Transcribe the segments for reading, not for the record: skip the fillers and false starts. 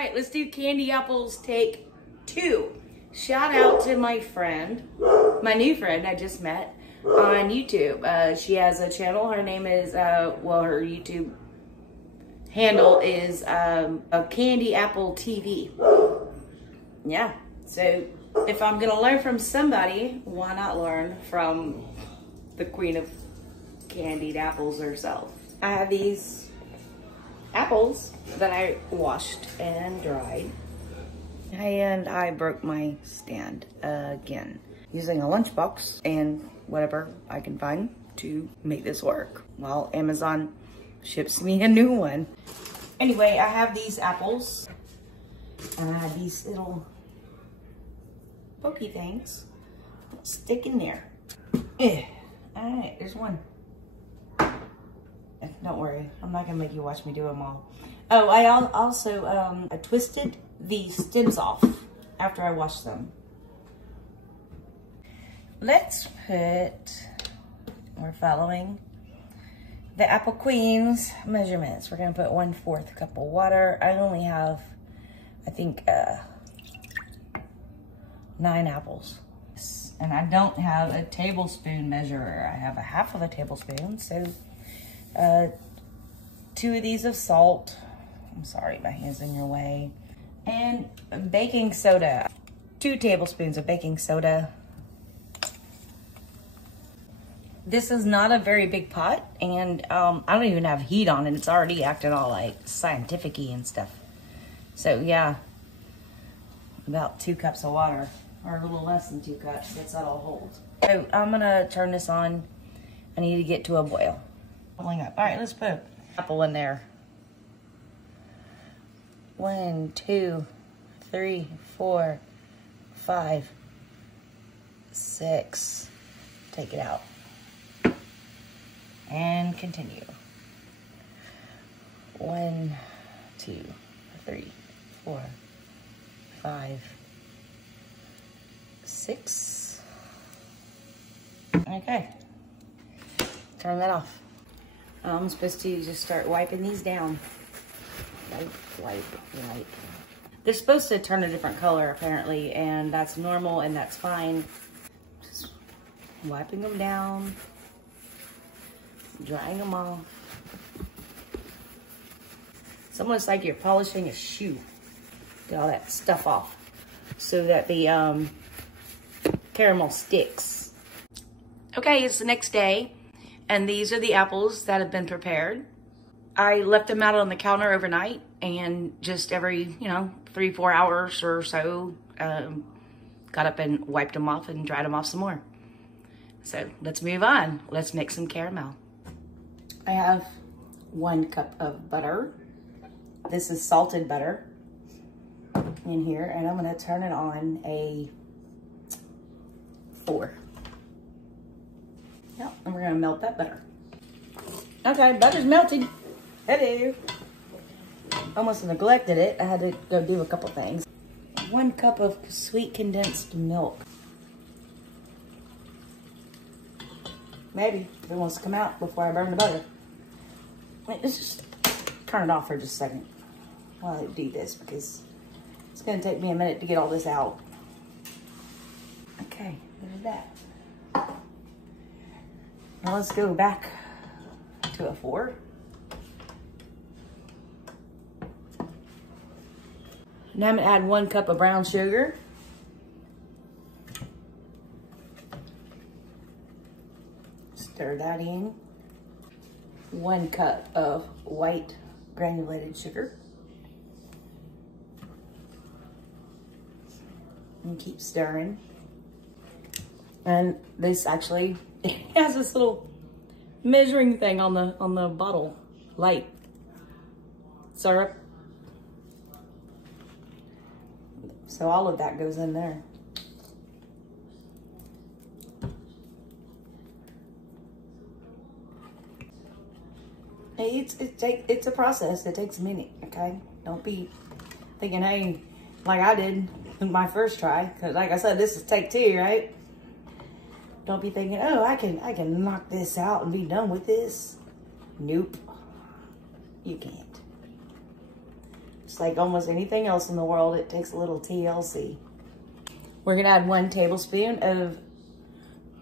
right, let's do candy apples take 2. Shout out to my friend, my new friend I just met on YouTube. She has a channel. Her name is, well, her YouTube handle is a Candy Apple TV. Yeah, so if I'm gonna learn from somebody, why not learn from the queen of candied apples herself? I have these apples that I washed and dried. And I broke my stand again, using a lunchbox and whatever I can find to make this work, while Amazon ships me a new one. Anyway, I have these apples, and I have these little pokey things that stick in there. All right, there's one. Don't worry, I'm not gonna make you watch me do them all. Oh, I also I twisted the stems off after I washed them. Let's put, we're following the Apple Queen's measurements. We're gonna put 1/4 cup of water. I only have, I think, 9 apples. And I don't have a tablespoon measurer. I have a 1/2 of a tablespoon, so 2 of these of salt. I'm sorry, my hand's in your way. And baking soda. 2 tablespoons of baking soda. This is not a very big pot, and I don't even have heat on it. It's already acting all like scientific-y and stuff. So yeah, about 2 cups of water, or a little less than 2 cups. That's all it'll hold. So I'm gonna turn this on. I need to get to a boil. Bubbling up. All right, let's put an apple in there. 1, 2, 3, 4, 5, 6. Take it out. And continue. 1, 2, 3, 4, 5, 6. Okay. Turn that off. I'm supposed to just start wiping these down. Wipe. They're supposed to turn a different color, apparently, and that's normal and that's fine. Just wiping them down, drying them off. It's almost like you're polishing a shoe. Get all that stuff off so that the caramel sticks. Okay, it's the next day, and these are the apples that have been prepared. I left them out on the counter overnight, and just every, 3-4 hours or so, got up and wiped them off and dried them off some more. So let's move on. Let's make some caramel. I have 1 cup of butter. This is salted butter in here, and I'm gonna turn it on a 4. Yep, and we're gonna melt that butter. Okay, butter's melted. Hello. Almost neglected it. I had to go do a couple things. 1 cup of sweet condensed milk. Maybe if it wants to come out before I burn the butter. Wait, let's just turn it off for just a second while I do this, because it's gonna take me a minute to get all this out. Okay, there's that. Now let's go back to a 4. Now I'm gonna add 1 cup of brown sugar. Stir that in. 1 cup of white granulated sugar. And keep stirring. And this actually has this little measuring thing on the bottle, light syrup. So all of that goes in there. It's a process. It takes a minute, okay? Don't be thinking, hey, like I did in my first try, because like I said, this is take 2, right? Don't be thinking, oh, I can knock this out and be done with this. Nope, you can't. It's like almost anything else in the world, it takes a little TLC. We're gonna add 1 tablespoon of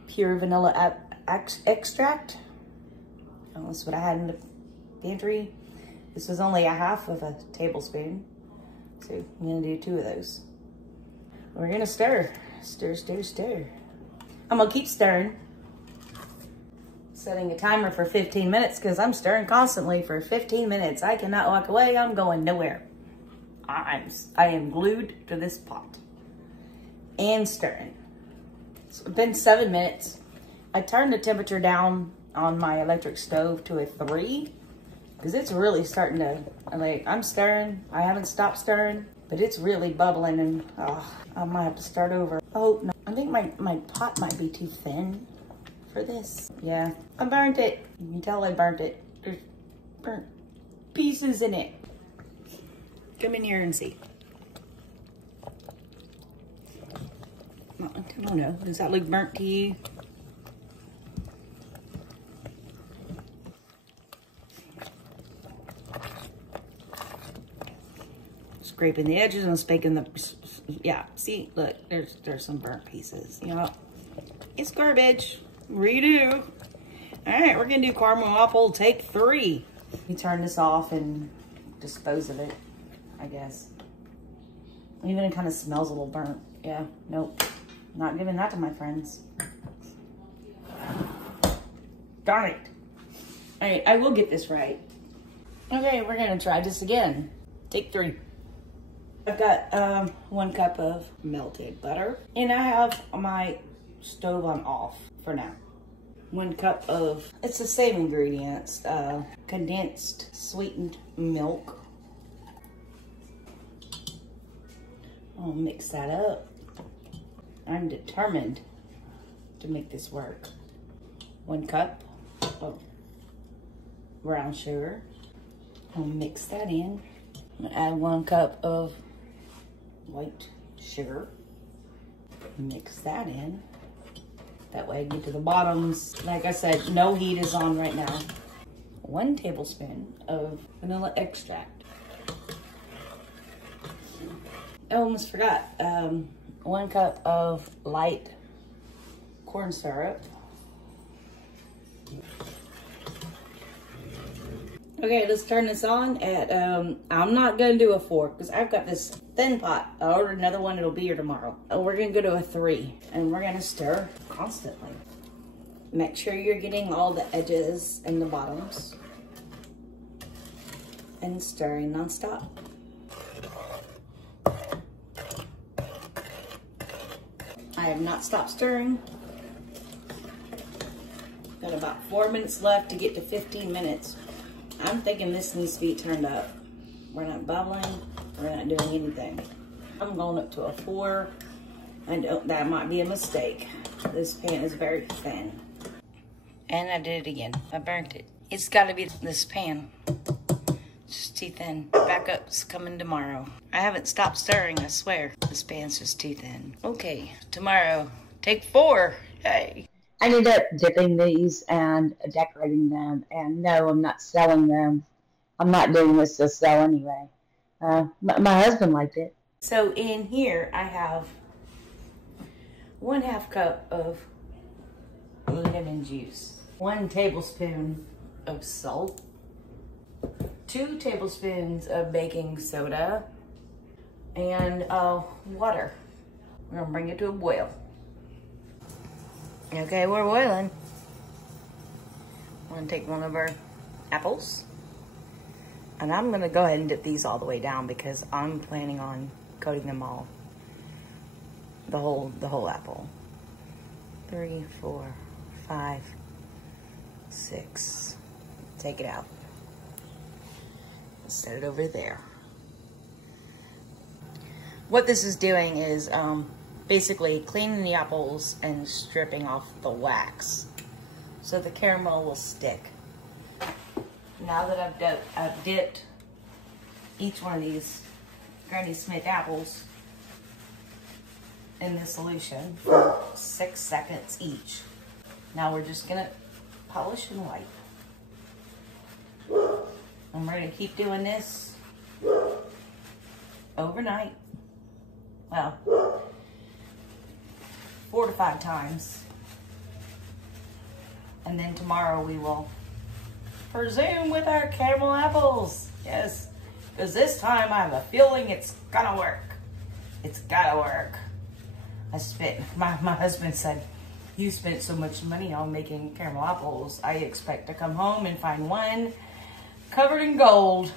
pure vanilla extract. Oh, that's what I had in the pantry. This was only 1/2 of a tablespoon. So I'm gonna do 2 of those. We're gonna stir. Stir, stir, stir. I'm gonna keep stirring. Setting a timer for 15 minutes because I'm stirring constantly for 15 minutes. I cannot walk away, I'm going nowhere. I am glued to this pot. And stirring. So it's been 7 minutes. I turned the temperature down on my electric stove to a 3 because it's really starting to, like, I'm stirring. I haven't stopped stirring, but it's really bubbling and I might have to start over. Oh, no. I think my pot might be too thin for this. Yeah, I burnt it. You can tell I burnt it. There's burnt pieces in it. Come in here and see. I don't know. Does that look burnt to you? Scraping the edges and spaking the, yeah, see, look, there's some burnt pieces. You know, it's garbage. Redo. All right, we're gonna do caramel apple take 3. You turn this off and dispose of it, I guess. Even it kind of smells a little burnt. Yeah, nope. Not giving that to my friends. Darn it. All right, I will get this right. Okay, we're gonna try this again. Take 3. I've got 1 cup of melted butter, and I have my stove on off for now. 1 cup of, it's the same ingredients, condensed sweetened milk. I'll mix that up. I'm determined to make this work. 1 cup of brown sugar. I'll mix that in. I'm gonna add 1 cup of white sugar. Mix that in. That way I get to the bottoms. Like I said, no heat is on right now. 1 tablespoon of vanilla extract. I almost forgot. 1 cup of light corn syrup. Okay, let's turn this on at, I'm not gonna do a 4 because I've got this thin pot. I'll order another one, it'll be here tomorrow. We're gonna go to a 3 and we're gonna stir constantly. Make sure you're getting all the edges and the bottoms. And stirring nonstop. I have not stopped stirring. Got about 4 minutes left to get to 15 minutes. I'm thinking this needs to be turned up. We're not bubbling, we're not doing anything. I'm going up to a 4. That might be a mistake. This pan is very thin. And I did it again, I burnt it. It's gotta be this pan. It's just too thin. Backup's coming tomorrow. I haven't stopped stirring, I swear. This pan's just too thin. Okay, tomorrow, take 4, hey. I ended up dipping these and decorating them, and no, I'm not selling them. I'm not doing this to sell anyway. My husband liked it. So in here, I have 1/2 cup of lemon juice, 1 tablespoon of salt, 2 tablespoons of baking soda, and water. We're gonna bring it to a boil. Okay, we're boiling. I'm gonna take 1 of our apples. And I'm gonna go ahead and dip these all the way down because I'm planning on coating them all. The whole apple. 3, 4, 5, 6. Take it out. Set it over there. What this is doing is basically cleaning the apples and stripping off the wax so the caramel will stick. Now that I've dipped each one of these Granny Smith apples in this solution for 6 seconds each. Now we're just gonna polish and wipe. And we're gonna keep doing this overnight. Well, 4 to 5 times. And then tomorrow we will presume with our caramel apples. Yes, because this time I have a feeling it's gonna work. It's gotta work. My husband said, you spent so much money on making caramel apples. I expect to come home and find one covered in gold.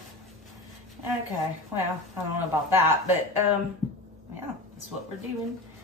Okay, well, I don't know about that, but yeah, that's what we're doing.